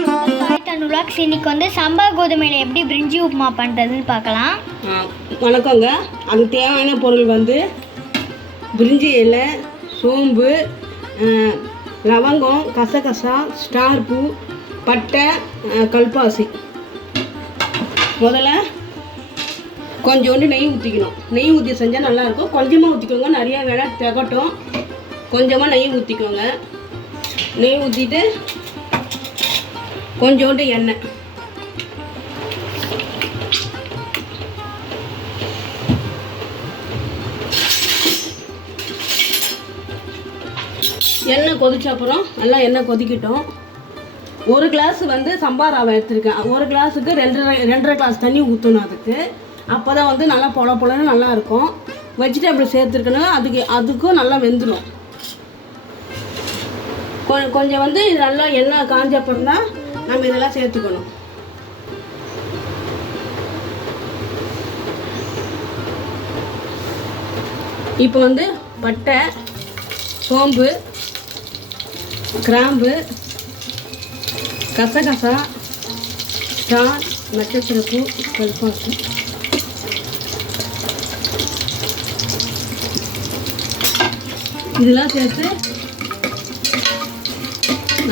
இன்னைக்கு வந்து சம்பா கோதுமையில் எப்படி பிரிஞ்சி உப்புமா பண்ணுறதுன்னு பார்க்கலாம். வணக்கங்க. அதுக்கு தேவையான பொருள் வந்து பிரிஞ்சி இலை, சோம்பு, லவங்கம், கசகசா, ஸ்டார் பூ, பட்டை, கல்பாசி. முதல்ல கொஞ்சோண்டு நெய் ஊற்றிக்கணும். நெய் ஊற்றி செஞ்சால் நல்லாயிருக்கும். கொஞ்சமாக ஊற்றிக்கோங்க, நிறையா வேணால் திகட்டும். கொஞ்சமாக நெய் ஊற்றிக்கோங்க. நெய் ஊற்றிட்டு கொஞ்சோண்டு எண்ணெய், எண்ணெய் கொதிச்ச அப்புறம் நல்லா எண்ணெய் கொதிக்கட்டும். ஒரு கிளாஸ் வந்து சம்பா ரவை எடுத்துருக்கேன். ஒரு கிளாஸுக்கு ரெண்டரை கிளாஸ் தண்ணி ஊற்றணும். அதுக்கு அப்போ தான் வந்து நல்லா பொல பொலன்னு நல்லாயிருக்கும். வெஜிடபிள் சேர்த்துருக்கணும். அதுக்கும் நல்லா வெந்துடும். கொஞ்சம் வந்து இது நல்லா எண்ணெய் காஞ்ச அப்புறம் தான் நம்ம இதெல்லாம் சேர்த்துக்கணும். இப்போ வந்து பட்டை, சோம்பு, கிராம்பு, கசகசா, ஸ்டார், நட்சத்திரப்பூ, கல்பாசி, இதெல்லாம் சேர்த்து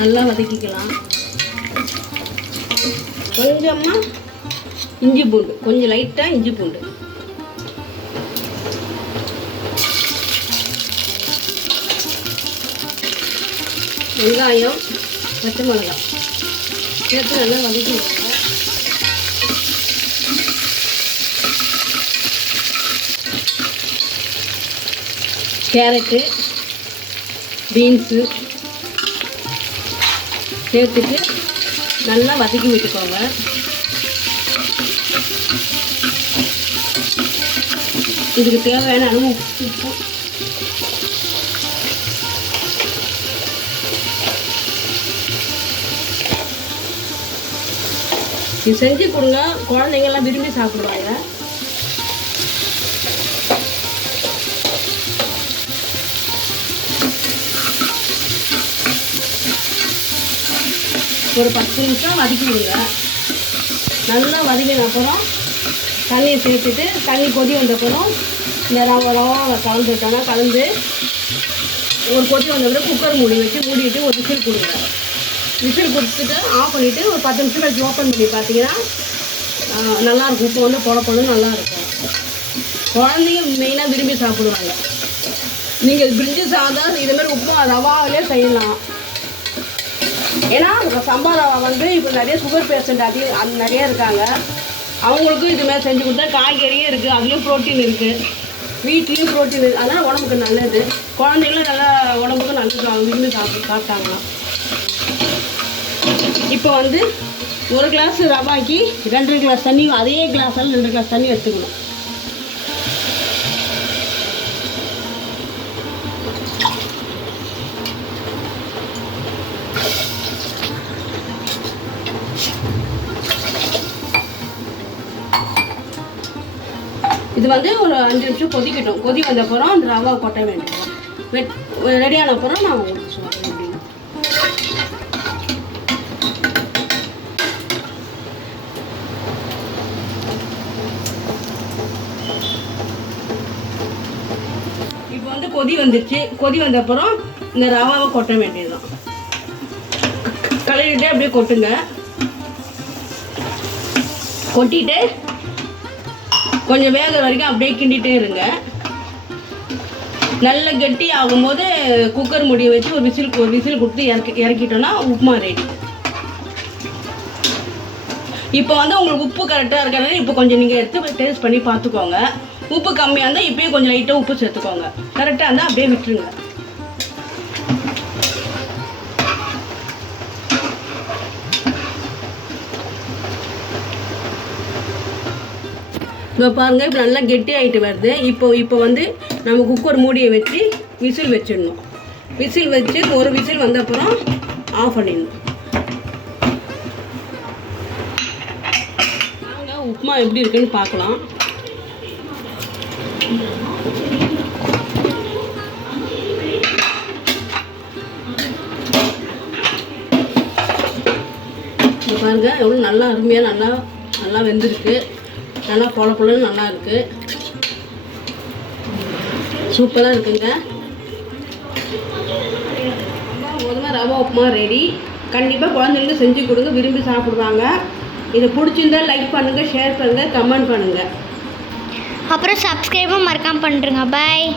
நல்லா வதக்கிக்கலாம். கொஞ்சமாக இஞ்சி பூண்டு, கொஞ்சம் லைட்டாக இஞ்சி பூண்டு, வெங்காயம், பச்சை மிளகாய் சேர்த்து நல்லா வதக்கிடுவாங்க. கேரட்டு, பீன்ஸு சேர்த்துட்டு நல்லா வதக்கி விட்டுக்கோங்க. இதுக்கு தேவையான அளவு உப்பு, இது செஞ்சு கொடுங்க. குழந்தைங்கள்லாம் விரும்பி சாப்பிடுவாங்க. ஒரு 10 நிமிஷம் வதக்கி விடுங்க. நல்லா வதக்கின அப்புறம் தண்ணியை சேர்த்துட்டு தண்ணி கொதி வந்தப்புறம் இந்த ரவை கலந்துட்டோன்னா கலந்து ஒரு கொதி வந்தப்பறம் குக்கர் மூடி வச்சு மூடிட்டு ஒரு விசில் கொடுங்க. விசில் கொடுத்துட்டு ஆஃப் பண்ணிவிட்டு ஒரு 10 நிமிஷம் கழிச்சு ஓப்பன் பண்ணி பார்த்தீங்கன்னா நல்லாயிருக்கும். இப்போ வந்து பொல பொலன்னு நல்லாயிருக்கும். குழந்தைங்க மெயினாக விரும்பி சாப்பிடுவாங்க. நீங்கள் பிரிஞ்சி சாதம் இதுமாதிரி உப்புமா ரவாவிலே செய்யலாம். ஏன்னா சம்பா ரவா வந்து இப்போ நிறைய சுகர் பேஷண்ட் அது நிறைய இருக்காங்க. அவங்களுக்கும் இதுமாதிரி செஞ்சு கொடுத்தா காய்கறியும் இருக்குது, அதுலேயும் ப்ரோட்டீன் இருக்குது, வீட்லேயும் ப்ரோட்டீன் இருக்குது. அதனால் உடம்புக்கு நல்லது. குழந்தைங்களும் நல்லா உடம்புக்கு நல்லது. விரும்பி சாப்பிட்டாங்களாம். இப்போ வந்து ஒரு கிளாஸ் ரவாய்க்கு 2 கிளாஸ் தண்ணி, அதே கிளாஸால் 2 கிளாஸ் தண்ணி எடுத்துக்கணும். இது வந்து ஒரு 5 நிமிஷம் கொதிக்கட்டும். கொதி வந்த அப்புறம் அந்த ரவை கொட்ட வேண்டியது. ரெடியான அப்புறம் நான் உங்களுக்கு சொல்கிறேன் அப்படின்னு. இப்போ வந்து கொதி வந்துடுச்சு. கொதி வந்த அப்புறம் இந்த ரவாவை கொட்ட வேண்டியதுதான். கலரிட்டு அப்படியே கொட்டுங்க. கொட்டிட்டு கொஞ்சம் வேக வரைக்கும் அப்படியே கிண்டிகிட்டே இருங்க. நல்ல கெட்டி ஆகும்போது குக்கர் மூடியை வச்சு ஒரு விசில் கொடுத்து இறக்கிட்டோன்னா உப்புமா ரெடி. இப்போ வந்து உங்களுக்கு உப்பு கரெக்டாக இருக்கிறது. இப்போ கொஞ்சம் நீங்கள் எடுத்து டேஸ்ட் பண்ணி பார்த்துக்கோங்க. உப்பு கம்மியாக இருந்தால் இப்போயும் கொஞ்சம் லைட்டாக உப்பு சேர்த்துக்கோங்க. கரெக்டாக இருந்தால் அப்படியே விட்டுருங்க. இப்போ பாருங்கள், இப்போ நல்லா கெட்டி ஆகிட்டு வருது. இப்போ வந்து நம்ம குக்கர் மூடியை வச்சு விசில் வச்சிடணும். விசில் வச்சு ஒரு விசில் வந்த அப்புறம் ஆஃப் பண்ணிடணும். உப்புமா எப்படி இருக்குன்னு பார்க்கலாம். இப்போ பாருங்கள் எவ்வளோ நல்லா அருமையாக நல்லா வெந்திருக்கு. நல்லா பொலன்னு நல்லா இருக்குது. சூப்பராக இருக்குங்க. கோதுமை ரவா உப்புமா ரெடி. கண்டிப்பாக குழந்தைங்களுக்கு செஞ்சு கொடுங்க, விரும்பி சாப்பிடுவாங்க. இதை பிடிச்சிருந்தா லைக் பண்ணுங்கள், ஷேர் பண்ணுங்கள், கமெண்ட் பண்ணுங்கள். அப்புறம் சப்ஸ்கிரைபும் மறக்காமல் பண்ணுறேங்க. பாய்.